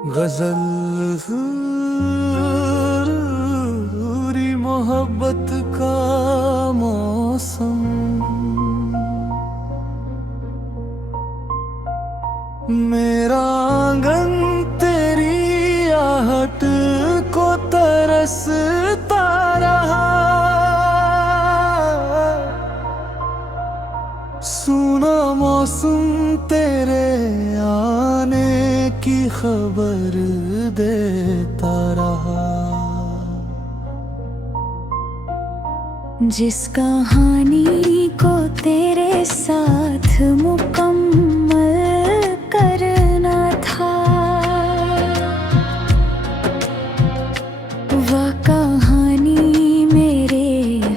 गजल पूरी मोहब्बत का मौसम, मेरा आंगन तेरी आहट को तरसता रहा। सुना मौसम तेरे आने की खबर देता रहा। जिस कहानी को तेरे साथ मुकम्मल करना था, वह कहानी मेरे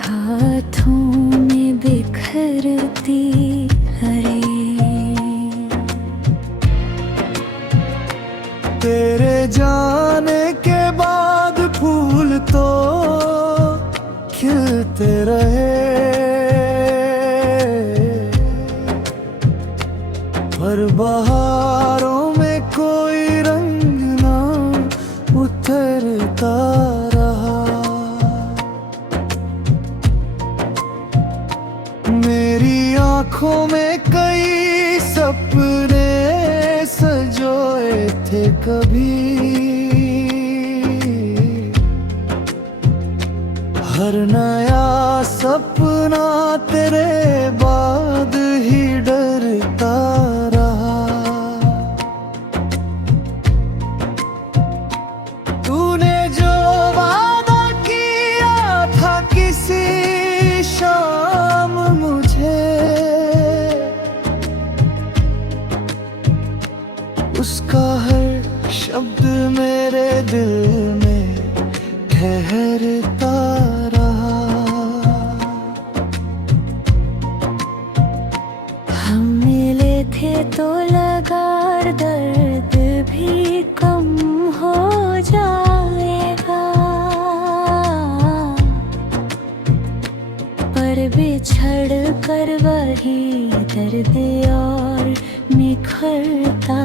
हाथों में बिखरती है। तेरे जाने के बाद फूल तो खिलते रहे, पर बहारों में कोई रंग ना उतरता रहा। मेरी आंखों में कई सपने सजोए थे कभी, हर नया सपना तेरे बाद ही डरता रहा। तूने जो वादा किया था किसी शाम मुझे, उसका हर शब्द मेरे दिल में ठहरता रहा। हम मिले थे तो लगा दर्द भी कम हो जाएगा, पर बिछड़ कर वही दर्द और निखरता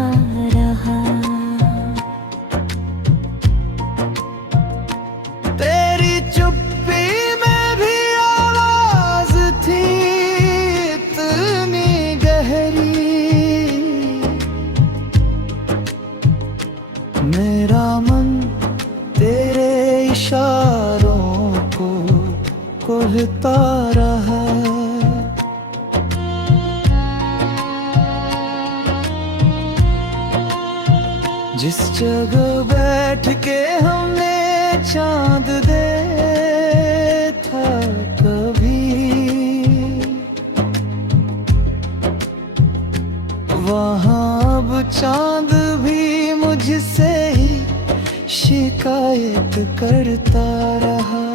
रहा। तेरी चुप्पी में भी आवाज थी इतनी गहरी, मेरा मन तेरे इशारों को कोहता रहा। जिस जगह बैठ के हमने चांद देखा कभी, वहां अब चांद भी मुझसे ही शिकायत करता रहा।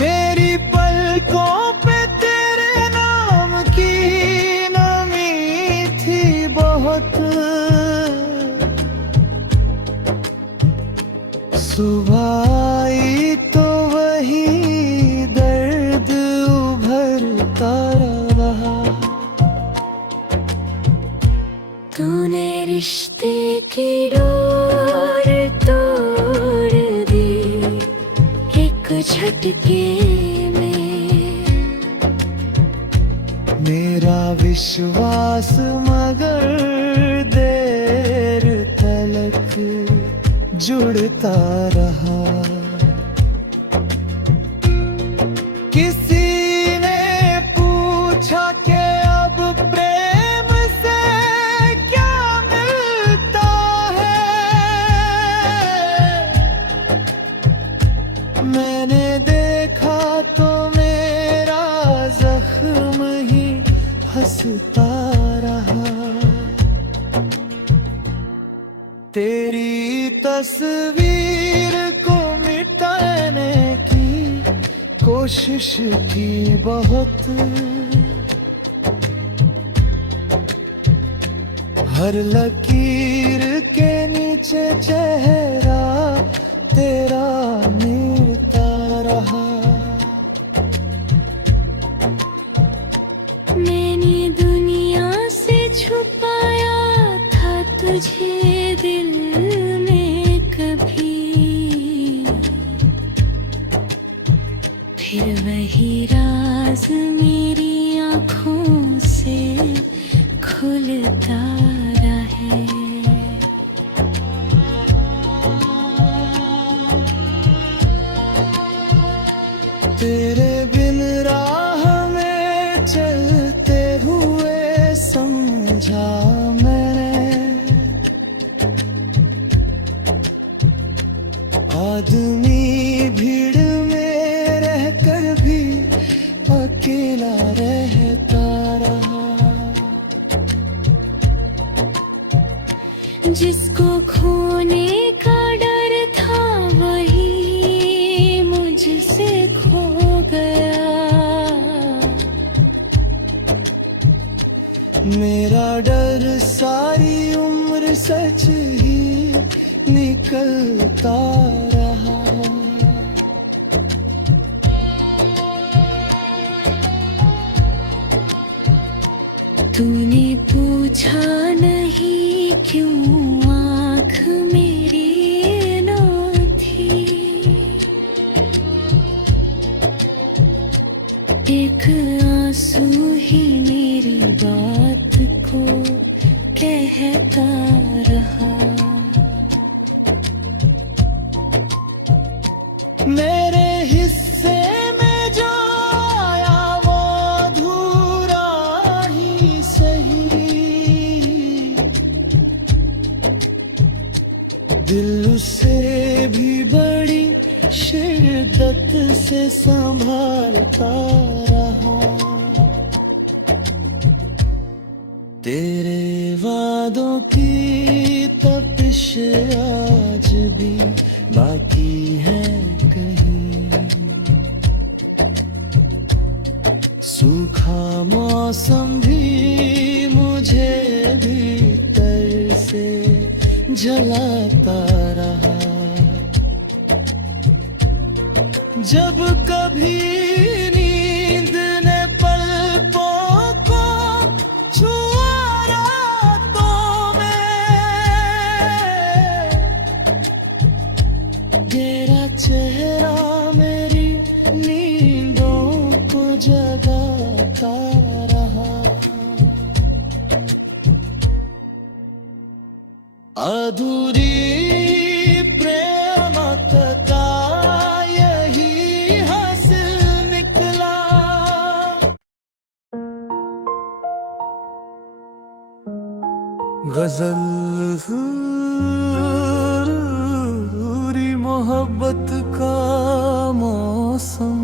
मेरी पलकों पे तेरे नाम की नमी थी बहुत, सुबह आई तो वही दर्द उभरता रहा। तूने रिश्ते की डोर तोड़ दी एक झटके में, मेरा विश्वास मगर देर तलक जुड़ता रहा। किसी ने पूछा कि अब प्रेम से क्या मिलता है, मैंने देखा तो मेरा जख्म ही हंसता रहा। तेरी तस्वीर को मिटाने की कोशिश की बहुत, हर लकीर के नीचे चेहरा तेरा मिलता रहा। मैंने दुनिया से छुपाया राज मेरी आँखों से खुलता रहे। तेरे बिन राह में चलते हुए समझा मैंने, आदमी भीड़ में रहकर भी अकेला रहता रहा। जिसको खोने का डर था वही मुझसे खो गया। मेरा डर सारी उम्र सच ही निकलता रहा। तूने पूछा नहीं क्यों आँख मेरी ना थी। एक आंसू ही मेरी बात को कहता रहा। मेरे हिस्से में जो आया वो अधूरा ही सही, दिल उसे भी बड़ी शिद्दत से संभालता रहा। तेरे वादों की तपिश आज भी बाकी है कहीं। सूखा मौसम भी मुझे भीतर से जलाता रहा। जब कभी नींद ने पलकों को छुआ रातों में, तेरा चेहरा मेरी नींदों को जगाता रहा। अधूरी प्रेम का यही हासिल निकला। गजल पूरी मोहब्बत का मौसम,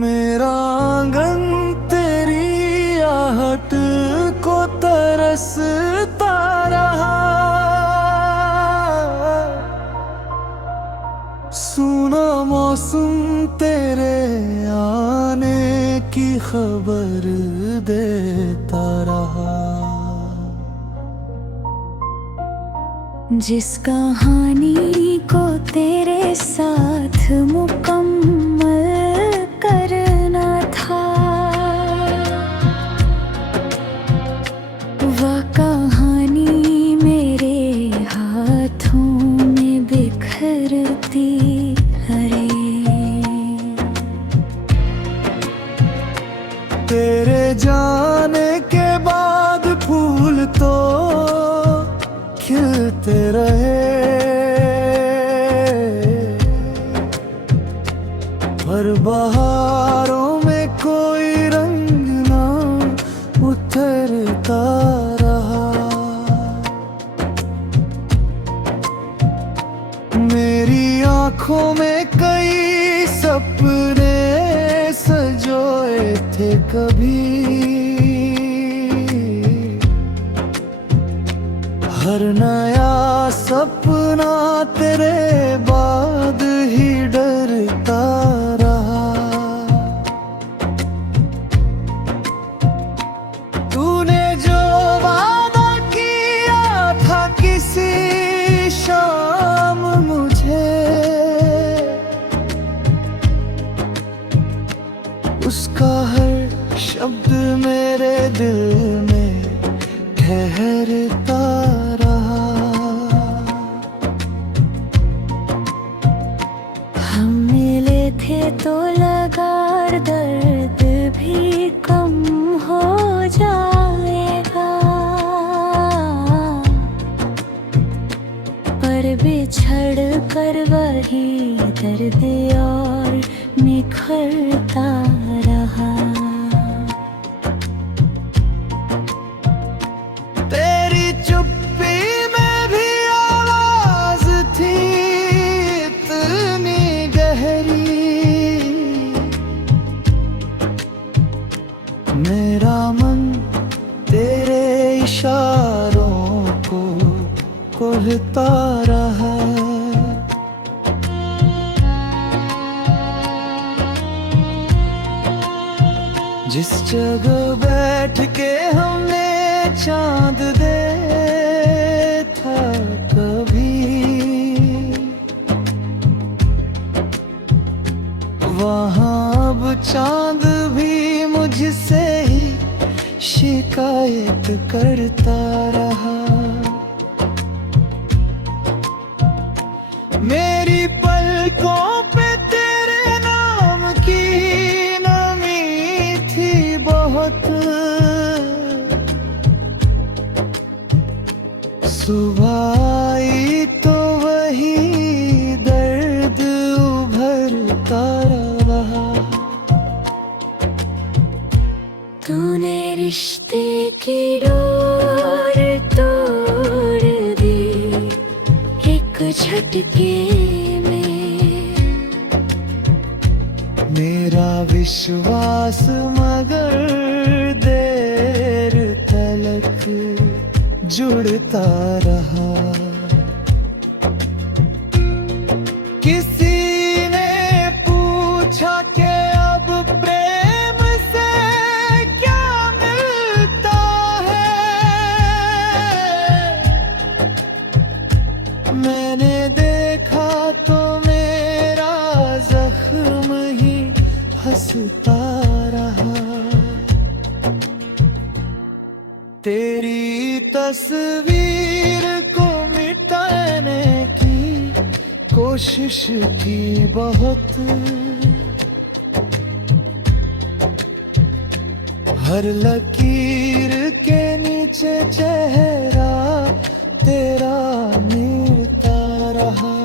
मेरा आंगन तेरी आहट को तरसता रहा। सुना मौसम तेरे आने की खबर देता रहा। जिस कहानी को तेरे साथ मुकम्मल करना था, वह कहानी मेरे हाथों में बिखरती हरे। तेरे जाने के बाद फूल तो खिलते रहे, पर बहारों में कोई रंग ना उतरता रहा। मेरी आँखों में कई सपने सजोए थे कभी, हर नया सपना तेरे बाद ही डरता रहा। तूने जो वादा किया था किसी शाम मुझे, उसका हर शब्द मेरे दिल में ठहरता रहा। हम मिले थे तो लगा दर्द भी कम हो जाएगा, पर बिछड़ कर वही दर्द और निखरता रहा। तेरी चुप्पी में भी आवाज थी इतनी गहरी, मेरा मन तेरे इशारों को कोहता रहा। जिस जगह बैठ के हमने चांद देखा कभी, वहाँ अब चांद भी मुझसे ही शिकायत करता रहा। मेरी पलकों पे तेरे नाम की नमी थी बहुत, सुबह आई तो वही दर्द उभरता रहा। तूने रिश्ते की डोर तोड़ दी एक झटके में, मेरा विश्वास मगर देर तलक जुड़ता रहा। किसी ने पूछा कि अब प्रेम से क्या मिलता है, मैंने देखा तो मेरा जख्म ही हंसता रहा। तेरी तस्वीर को मिटाने की कोशिश की बहुत, हर लकीर के नीचे चेहरा तेरा मिलता रहा।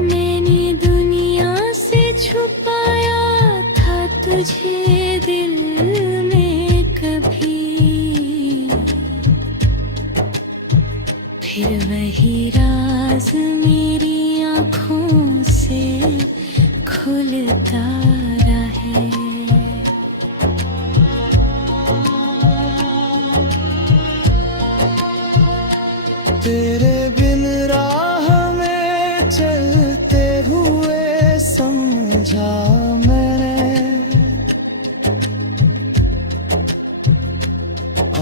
मैंने दुनिया से छुपाया था तुझे दिल में कभी, फिर वही राज मेरी आँखों से खुलता रहे। तेरे बिन राह में चलते हुए समझा मैंने,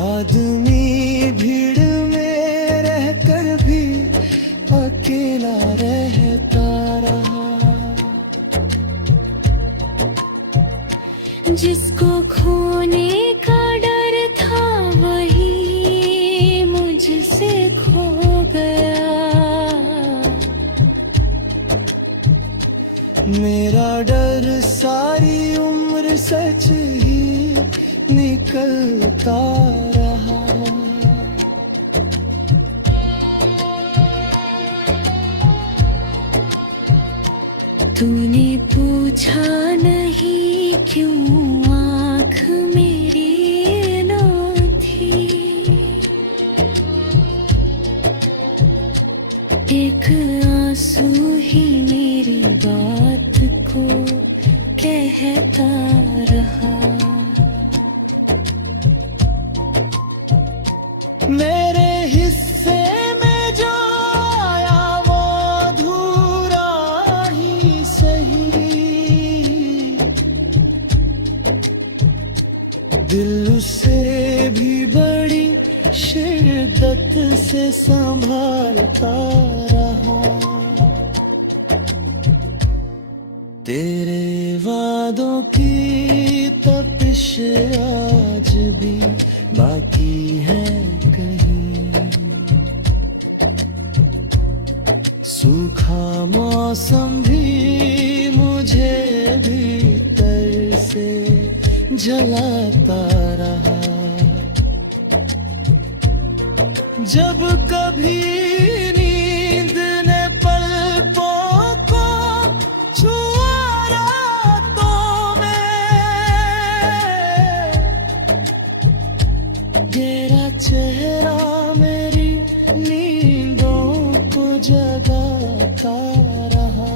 आदमी भीड़ में रहकर भी अकेला रहता रहा। जिसको खोने का डर था वही मुझसे खो गया, मेरा डर सारी उम्र सच ही निकलता रहा। तूने पूछा नहीं क्यों आँख मेरी लो थी, एक आंसू ही मेरी बात को कहता रहा। मेरे हिस्से में जो आया वो अधूरा ही सही, दिल उसे भी बड़ी शिद्दत से संभालता रहा। तेरे वादों की तपिश आज भी बाकी है कहीं, सूखा मौसम भी मुझे भीतर से जलाता रहा। जब कभी नींद ने पलकों को छुआ रातों में, तेरा चेहरा मेरी नींदों को जगाता रहा।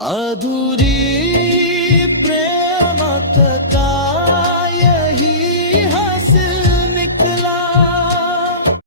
अधूरी